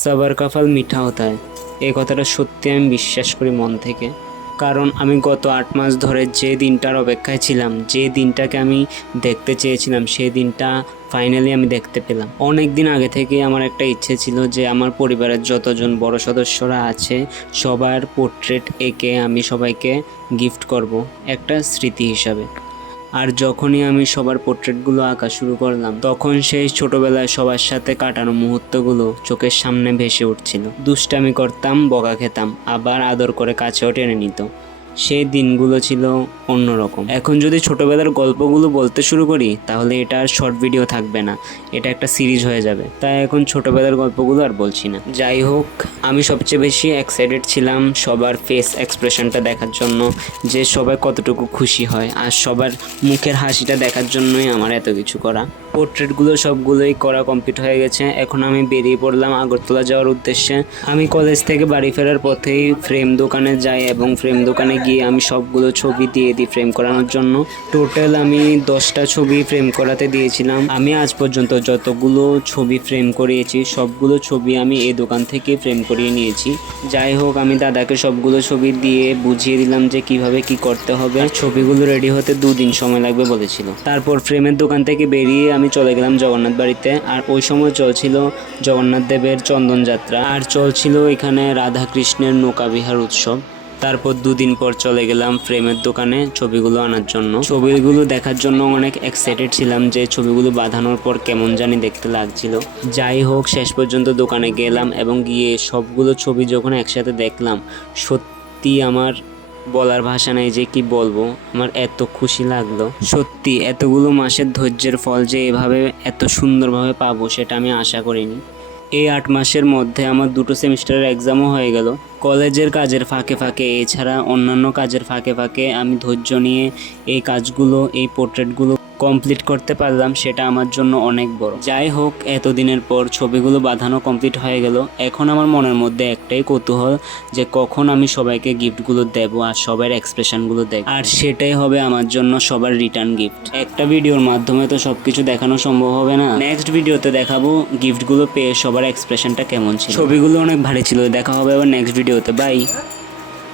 সবার কপাল মিঠা হতা হয়, এই কথাটা সত্যি আমি বিশ্বাস করি মন থেকে। কারণ আমি গত 8 মাস ধরে যে দিনটার অপেক্ষায় ছিলাম, যে দিনটাকে আমি দেখতে চেয়েছিলাম, সেই দিনটা ফাইনালি আমি দেখতে পেলাম। অনেক দিন আগে থেকে আমার একটা ইচ্ছে ছিল যে আমার পরিবারের যতজন বড় সদস্যরা আছে সবার পোর্ট্রেট এঁকে আমি সবাইকে গিফট করব একটা স্মৃতি হিসাবে। আর যখনই আমি সবার পোর্ট্রেটগুলো আঁকা শুরু করলাম, তখন সেই ছোটবেলায় সবার সাথে কাটানো মুহূর্তগুলো চোখের সামনে ভেসে উঠছিল। দুষ্টামি করতাম, বকা খেতাম, আবার আদর করে কাছেও টেনে নিত। সেই দিনগুলো ছিল অন্যরকম। এখন যদি ছোটবেলার গল্পগুলো বলতে শুরু করি তাহলে এটা আর শর্ট ভিডিও থাকবে না, এটা একটা সিরিজ হয়ে যাবে। তাই এখন ছোটবেলার গল্পগুলো আর বলছি না। যাই হোক, আমি সবচেয়ে বেশি এক্সাইটেড ছিলাম সবার ফেস এক্সপ্রেশনটা দেখার জন্য, যে সবাই কতটুকু খুশি হয়, আর সবার মুখের হাসিটা দেখার জন্যই আমার এত কিছু করা। পোর্ট্রেটগুলো সবগুলোই করা কমপ্লিট হয়ে গেছে। এখন আমি বেরিয়ে পড়লাম আগরতলা যাওয়ার উদ্দেশ্যে। আমি কলেজ থেকে বাড়ি ফেরার পথেই ফ্রেম দোকানে যাই এবং ফ্রেম দোকানে গিয়ে আমি সবগুলো ছবি দিয়ে দিই ফ্রেম করানোর জন্য। টোটাল আমি 10টা ছবি ফ্রেম করাতে দিয়েছিলাম। আমি আজ পর্যন্ত যতগুলো ছবি ফ্রেম করিয়েছি সবগুলো ছবি আমি এই দোকান থেকে ফ্রেম করিয়ে নিয়েছি। যাই হোক, আমি দাদাকে সবগুলো ছবি দিয়ে বুঝিয়ে দিলাম যে কিভাবে কি করতে হবে। ছবিগুলো রেডি হতে 2 দিন সময় লাগবে বলেছিল। তারপর ফ্রেমের দোকান থেকে বেরিয়ে আমি চলে গেলাম জগন্নাথ বাড়িতে। আর ওই সময় চলছিল জগন্নাথ দেবের চন্দন যাত্রা, আর চলছিল এখানে রাধা কৃষ্ণের নৌকা বিহার উৎসব। তারপর 2 দিন পর চলে গেলাম ফ্রেমের দোকানে ছবিগুলো আনার জন্য। ছবিগুলো দেখার জন্য অনেক এক্সাইটেড ছিলাম যে ছবিগুলো বাঁধানোর পর কেমন জানি দেখতে লাগছিল। যাই হোক, শেষ পর্যন্ত দোকানে গেলাম এবং গিয়ে সবগুলো ছবি যখন একসাথে দেখলাম, সত্যি আমার বলার ভাষা নেই যে কি বলবো। আমার এত খুশি লাগলো, সত্যি এতগুলো মাসের ধৈর্যের ফল যে এভাবে এত সুন্দরভাবে পাবো সেটা আমি আশা করিনি। এই 8 মাসের মধ্যে আমার 2টো সেমিস্টারের এক্সামও হয়ে গেল। কলেজের কাজের ফাঁকে ফাঁকে, এছাড়া অন্যান্য কাজের ফাঁকে ফাঁকে আমি ধৈর্য নিয়ে এই কাজগুলো, এই পোর্ট্রেটগুলো কমপ্লিট করতে পারলাম, সেটা আমার জন্য অনেক বড়। যাই হোক, এতদিনের পর ছবিগুলো বাঁধানো কমপ্লিট হয়ে গেল। এখন আমার মনের মধ্যে একটাই কৌতূহল যে কখন আমি সবাইকে গিফটগুলো দেবো আর সবার এক্সপ্রেশনগুলো দেখব, আর সেটাই হবে আমার জন্য সবার রিটার্ন গিফট। একটা ভিডিওর মাধ্যমে তো সবকিছু দেখানো সম্ভব হবে না। নেক্সট ভিডিওতে দেখাবো গিফটগুলো পেয়ে সবার এক্সপ্রেশনটা কেমন ছিল। ছবিগুলো অনেক ভারী ছিল। দেখা হবে আবার নেক্সট ভিডিওতে। বাই।